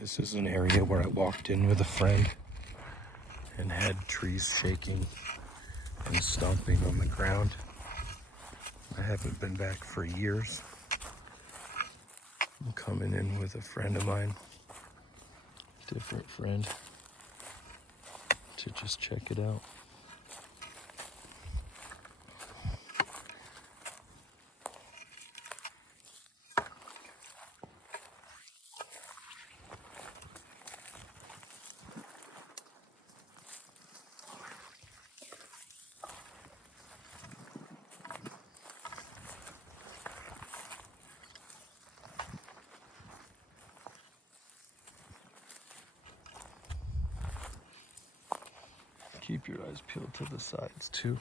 This is an area where I walked in with a friend and had trees shaking and stomping on the ground. I haven't been back for years. I'm coming in with a friend of mine, different friend, to just check it out. Keep your eyes peeled to the sides too.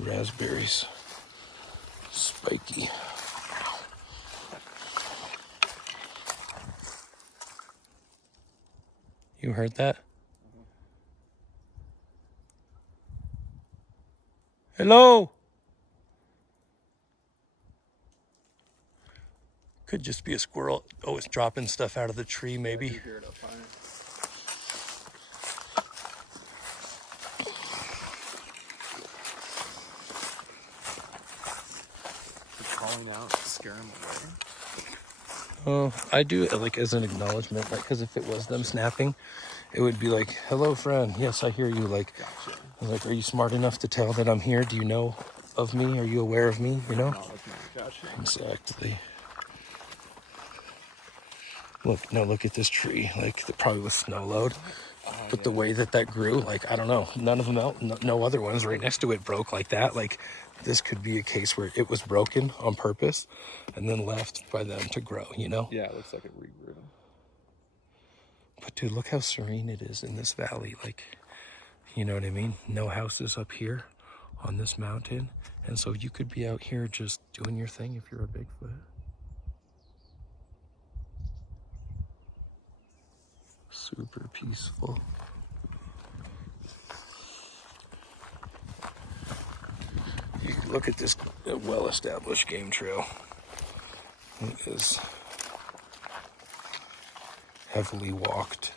Raspberries, spiky. You heard that? Hello? Could just be a squirrel. Oh, it's dropping stuff out of the tree, maybe. I do hear it up high. Calling out to scare him away. Oh, I do it like as an acknowledgement, like, because if it was them snapping, it would be like, hello friend, yes I hear you, like, Gotcha. like, are you smart enough to tell that I'm here? Do you know of me? Are you aware of me? You know? Gotcha. Exactly. Look, no, look at this tree, like, it probably was snow load, but the way that grew, like, I don't know, none of them out, no other ones right next to it broke like that. Like, this could be a case where it was broken on purpose and then left by them to grow, you know? Yeah, it looks like it regrew. But dude, look how serene it is in this valley. Like, you know what I mean? No houses up here on this mountain. And so you could be out here just doing your thing if you're a Bigfoot. Super peaceful. You can look at this well-established game trail. It is heavily walked.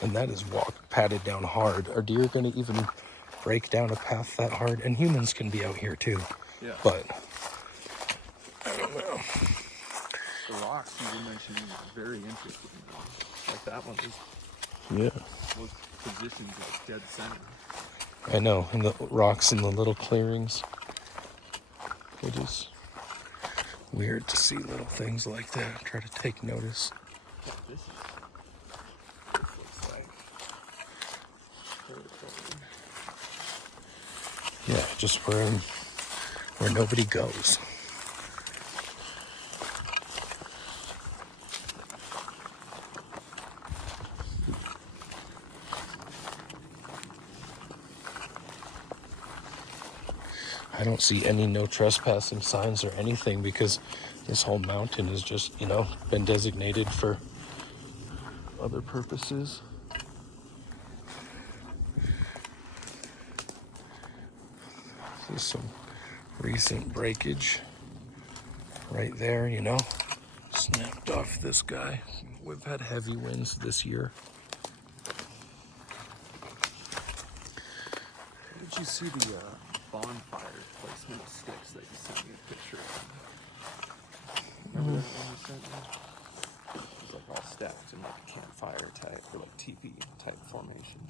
And that is padded down hard. Are deer going to even break down a path that hard? And humans can be out here too. Yeah. But I don't know. The rocks you were mentioning are very interesting. Like that one is Yeah. Was positioned like dead center. I know, and the rocks in the little clearings. It is weird to see little things like that. Try to take notice. Yeah, this looks like territory. Yeah, just where nobody goes. I don't see any no trespassing signs or anything because this whole mountain has just, been designated for other purposes. This is some recent breakage right there, snapped off this guy. We've had heavy winds this year. Did you see the bonfire placement sticks that you sent me a picture of? Remember that one you sent me? It was like all stacked in like a campfire type or like teepee type formation.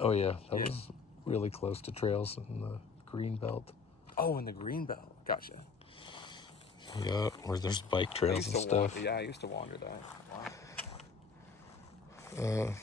Oh yeah, that was really close to trails in the green belt. Oh, in the green belt. Gotcha. Yeah, where there's bike trails and stuff. I used to wander that. Wow.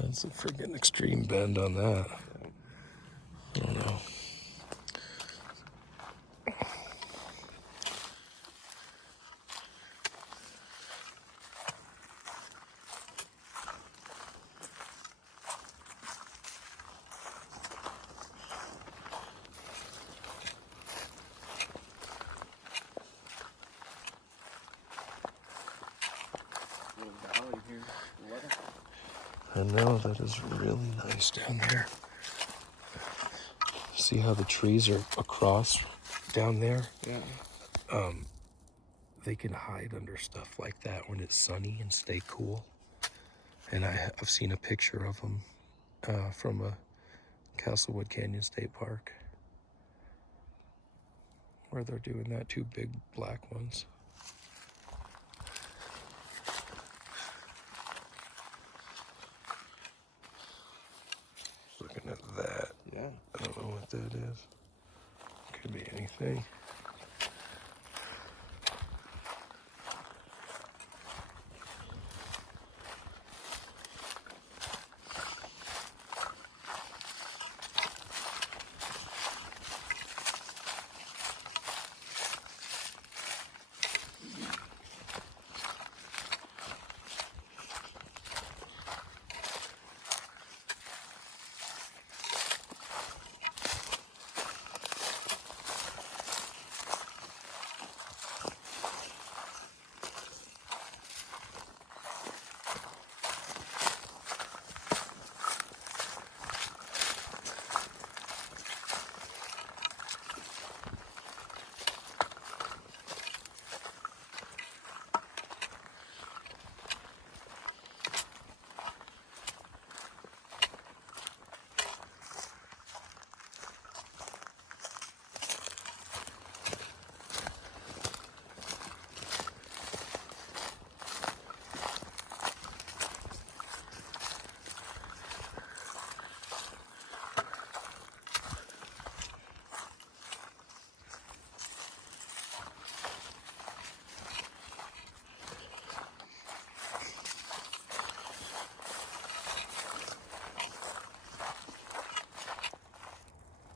That's a freaking extreme bend on that. I don't know. Little valley here. I know, that is really nice down there. See how the trees are across down there? Yeah. They can hide under stuff like that when it's sunny and stay cool. And I've seen a picture of them from a Castlewood Canyon State Park where they're doing that, 2 big black ones. Looking at that. Yeah. I don't know what that is. Could be anything.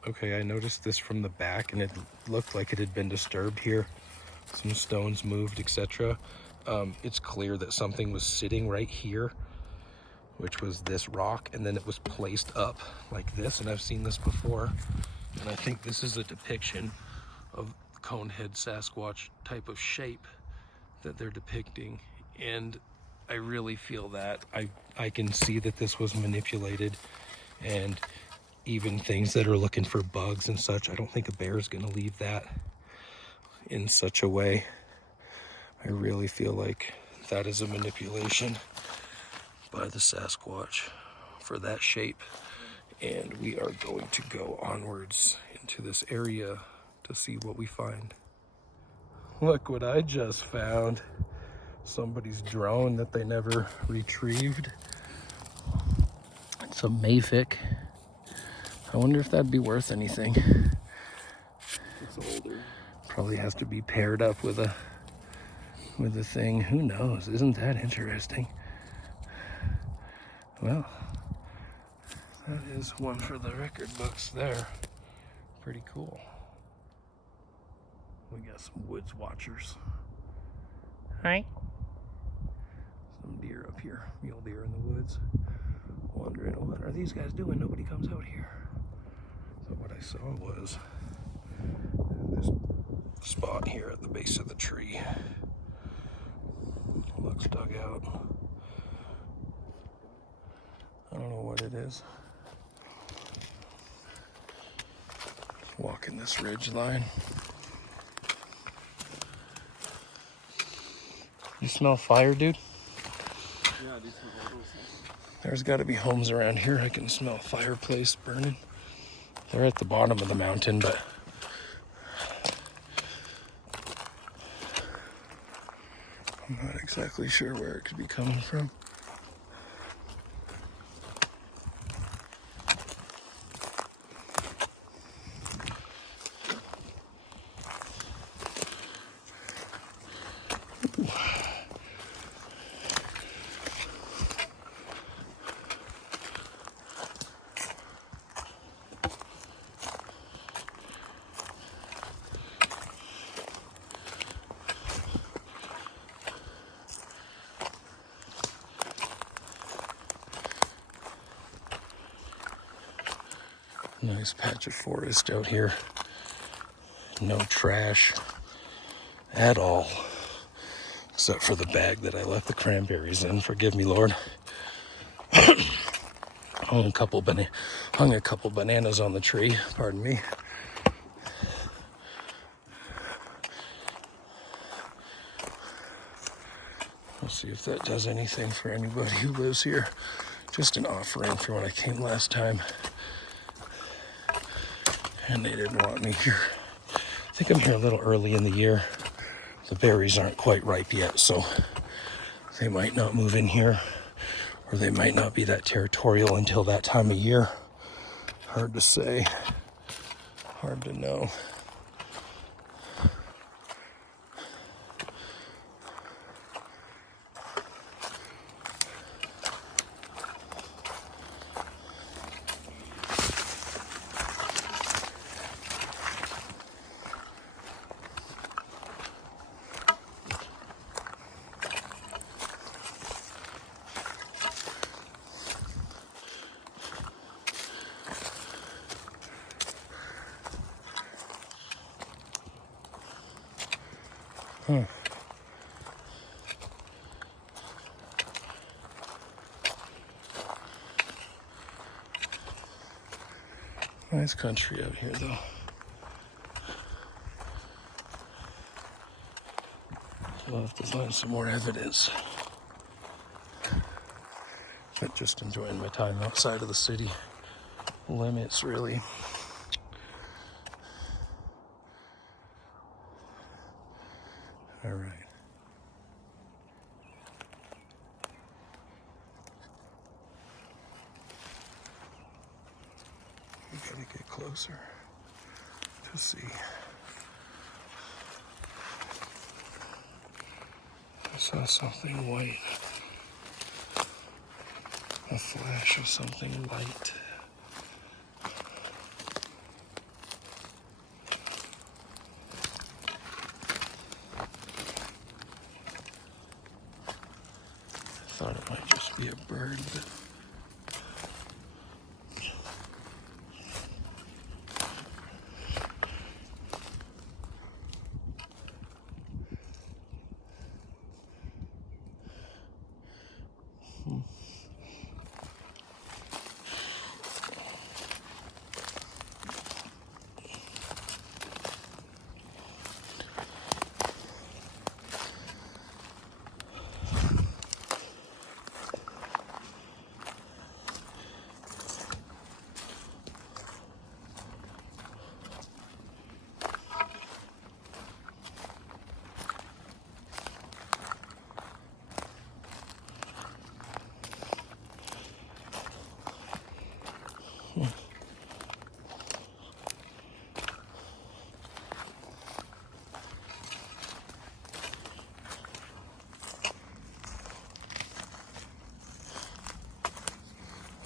Okay, I noticed this from the back and it looked like it had been disturbed here. Some stones moved, etc. It's clear that something was sitting right here, which was this rock, and then it was placed up like this, and I've seen this before. And I think this is a depiction of conehead Sasquatch type of shape that they're depicting. And I really feel that. I can see that this was manipulated, and even things that are looking for bugs and such, I don't think a bear is going to leave that in such a way. I really feel like that is a manipulation by the Sasquatch for that shape. And we are going to go onwards into this area to see what we find. Look what I just found. Somebody's drone that they never retrieved. It's a Mavic. I wonder if that'd be worth anything. It's older. Probably has to be paired up with a thing. Who knows? Isn't that interesting? Well, that is one for the record books there. Pretty cool. We got some woods watchers. Hi. Some deer up here, mule deer in the woods. Wondering, what are these guys doing? Nobody comes out here. So what I saw was this spot here at the base of the tree. Looks dug out. I don't know what it is. Walking this ridge line. You smell fire, dude? Yeah, I do some old ones. There's got to be homes around here. I can smell a fireplace burning. They're at the bottom of the mountain, but I'm not exactly sure where it could be coming from. Nice patch of forest out here. No trash at all, except for the bag that I left the cranberries in. Forgive me, Lord. hung a couple bananas on the tree. Pardon me. Let's see if that does anything for anybody who lives here. Just an offering for when I came last time. And they didn't want me here. I think I'm here a little early in the year. The berries aren't quite ripe yet, so they might not move in here, or they might not be that territorial until that time of year. Hard to say. Hard to know. Nice country out here, though. We'll have to find some more evidence. But just enjoying my time outside of the city limits, really. All right. We gotta get closer to see. I saw something white. A flash of something light. I thought it might just be a bird, but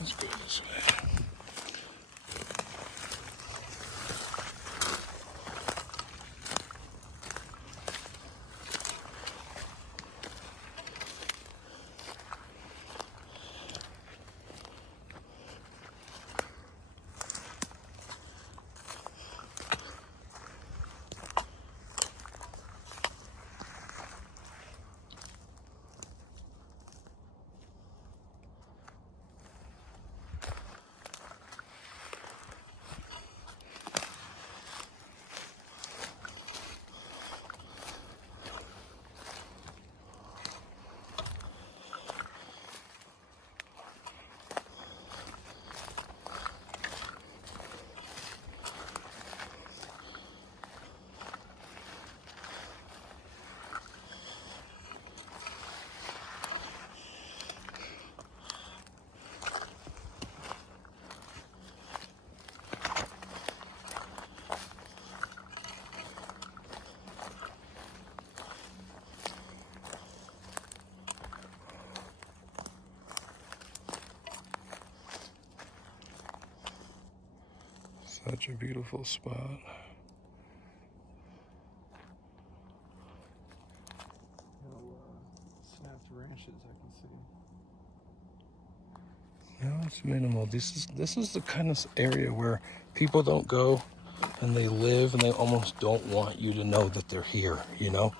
Let's go this way. Such a beautiful spot. Snapped branches I can see. No, it's minimal. This is the kind of area where people don't go and they live and they almost don't want you to know that they're here, you know?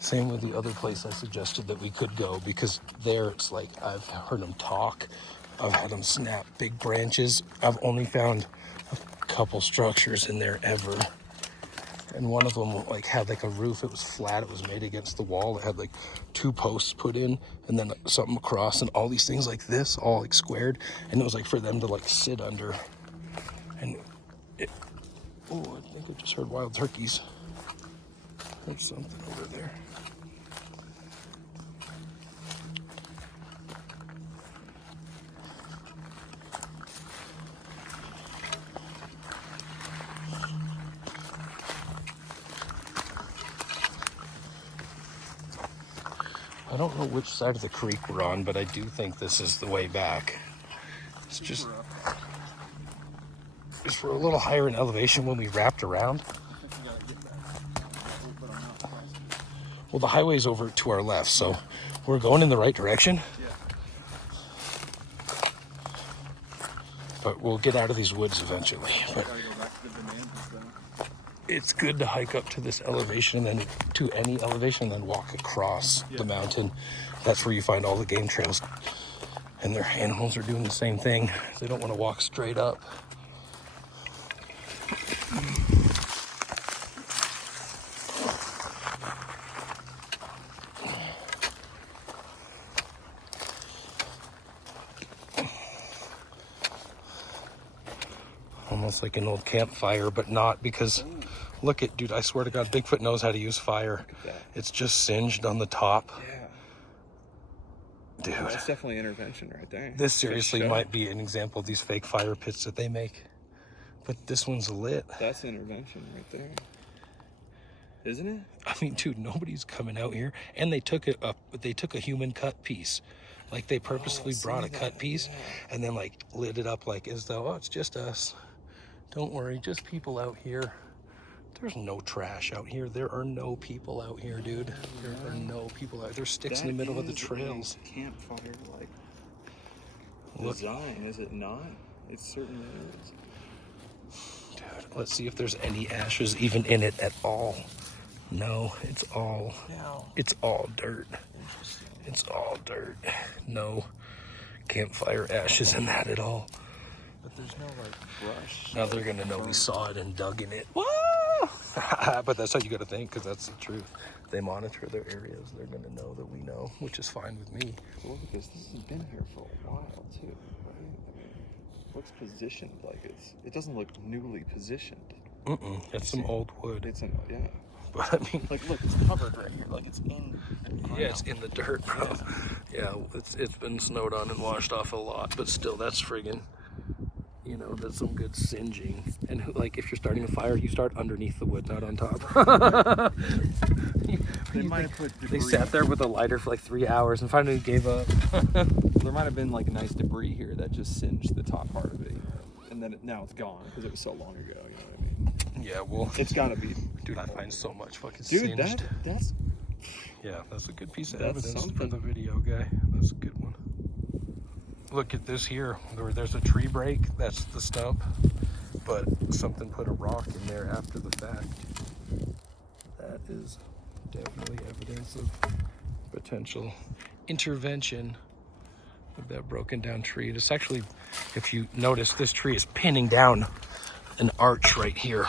Same with the other place I suggested that we could go, because there it's like I've heard them talk. I've had them snap big branches. I've only found a couple structures in there ever. And one of them like had like a roof. It was flat. It was made against the wall. It had like 2 posts put in and then something across and all these things like this, all like squared. And it was like for them to like sit under. And it, oh, I think I just heard wild turkeys. There's something over there. I don't know which side of the creek we're on, but I do think this is the way back. It's just we're a little higher in elevation when we wrapped around. Well, the highway's over to our left, so we're going in the right direction. But we'll get out of these woods eventually. But it's good to hike up to this elevation and then to any elevation and then walk across the mountain. That's where you find all the game trails. And their animals are doing the same thing. They don't want to walk straight up. Almost like an old campfire, but not, because look at, dude, I swear to God, Bigfoot knows how to use fire. It's just singed on the top. Yeah. Dude. That's definitely intervention right there. This seriously might be an example of these fake fire pits that they make. But this one's lit. That's intervention right there. Isn't it? I mean, dude, nobody's coming out here. And they took a human cut piece. Like they purposely brought a cut piece and then like lit it up like as though, oh, it's just us. Don't worry, just people out here. There's no trash out here. There are no people out here, dude. There are no people out. There's sticks in the middle of the trails. Campfire like design, is it not? It certainly is. Dude, let's see if there's any ashes even in it at all. No, it's all dirt. It's all dirt. No campfire ashes in that at all. But there's no like brush. Now they're gonna know we saw it and dug in it. Whoa! But that's how you gotta think, because that's the truth. They monitor their areas. They're gonna know that we know, which is fine with me. Well, because this has been here for a while too, right? I mean, it looks positioned like it doesn't look newly positioned. It's some old wood. It's yeah. But I mean, like look, it's covered right here. Like it's in the ground. Yeah, it's in the dirt, bro. Yeah, it's been snowed on and washed off a lot, but still, that's friggin', you know, that's some good singeing. And like, if you're starting a fire, you start underneath the wood, not on top. They might have put debris. They sat there with a lighter for like 3 hours and finally gave up. There might have been like nice debris here that just singed the top part of it, you know? And then now it's gone because it was so long ago. You know what I mean? Yeah, well, It's gotta be. dude, I find so much fucking Dude, singed. that's Yeah, that's a good piece of That's evidence for something. the video guy. That's a good one. Look at this here, where there's a tree break. That's the stump, but something put a rock in there after the fact. That is definitely evidence of potential intervention with that broken down tree. It's actually, if you notice, this tree is pinning down an arch right here.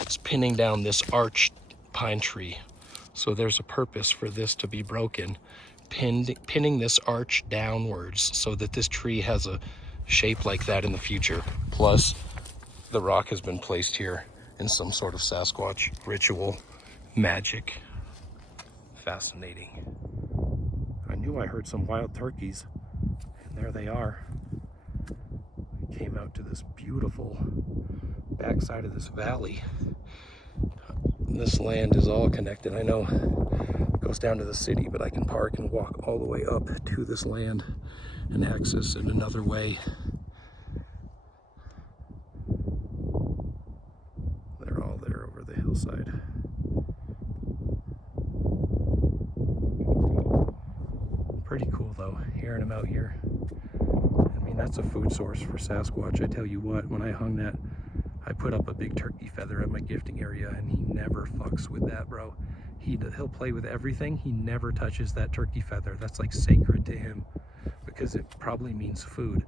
It's pinning down this arched pine tree. So there's a purpose for this to be broken, pinning this arch downwards so that this tree has a shape like that in the future. Plus, the rock has been placed here in some sort of Sasquatch ritual, magic. Fascinating. I knew I heard some wild turkeys, and there they are. We came out to this beautiful backside of this valley. This land is all connected. I know it goes down to the city, but I can park and walk all the way up to this land and access it another way. They're all there over the hillside. Pretty cool though, hearing them out here. I mean, that's a food source for Sasquatch. I tell you what, when I hung that, I put up a big turkey feather at my gifting area, and he never fucks with that, bro. He'll play with everything. He never touches that turkey feather. That's like sacred to him because it probably means food.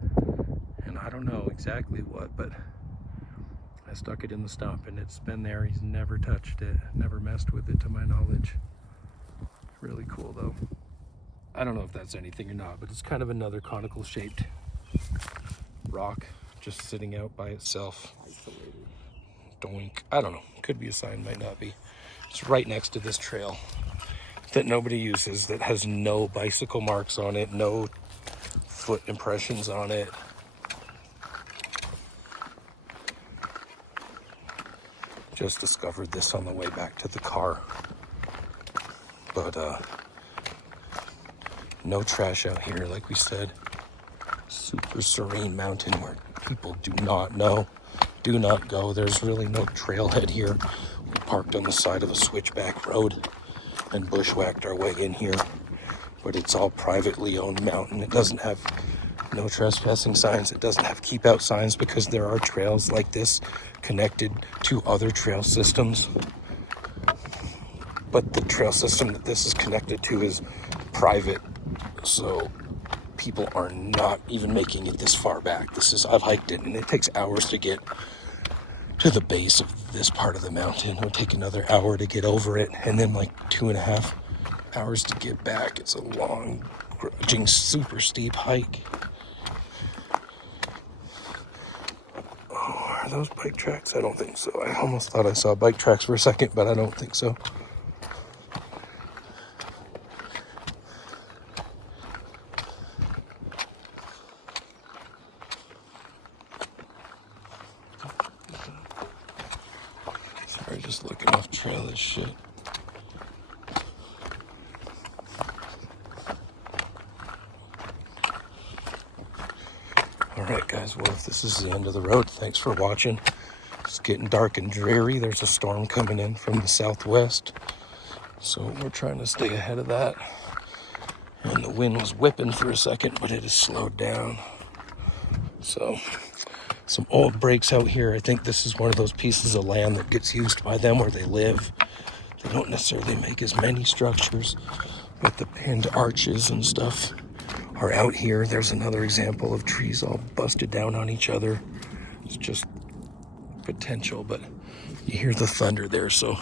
And I don't know exactly what, but I stuck it in the stump and it's been there. He's never touched it, never messed with it to my knowledge. Really cool though. I don't know if that's anything or not, but it's kind of another conical shaped rock just sitting out by itself. isolated. Doink. I don't know. Could be a sign, might not be. It's right next to this trail that nobody uses, that has no bicycle marks on it, no foot impressions on it. Just discovered this on the way back to the car. But no trash out here, like we said. Super serene mountain where people do not go. There's really no trailhead here. We parked on the side of a switchback road and bushwhacked our way in here. But it's all privately owned mountain. It doesn't have no trespassing signs. It doesn't have keep out signs because there are trails like this connected to other trail systems. But the trail system that this is connected to is private. So people are not even making it this far back. I've hiked it and it takes hours to get to the base of this part of the mountain. It would take another hour to get over it and then like 2.5 hours to get back. It's a long, grudging, super steep hike. Oh, are those bike tracks? I don't think so. I almost thought I saw bike tracks for a second, but I don't think so. Sorry, just looking off trail as shit. Alright guys, well if this is the end of the road, thanks for watching. It's getting dark and dreary. There's a storm coming in from the southwest. So we're trying to stay ahead of that. And the wind was whipping for a second, but it has slowed down. So, some old breaks out here. I think this is one of those pieces of land that gets used by them where they live. They don't necessarily make as many structures, but the pinned arches and stuff are out here. There's another example of trees all busted down on each other. It's just potential, but you hear the thunder there, so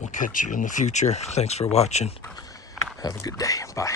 we'll catch you in the future. Thanks for watching. Have a good day. Bye.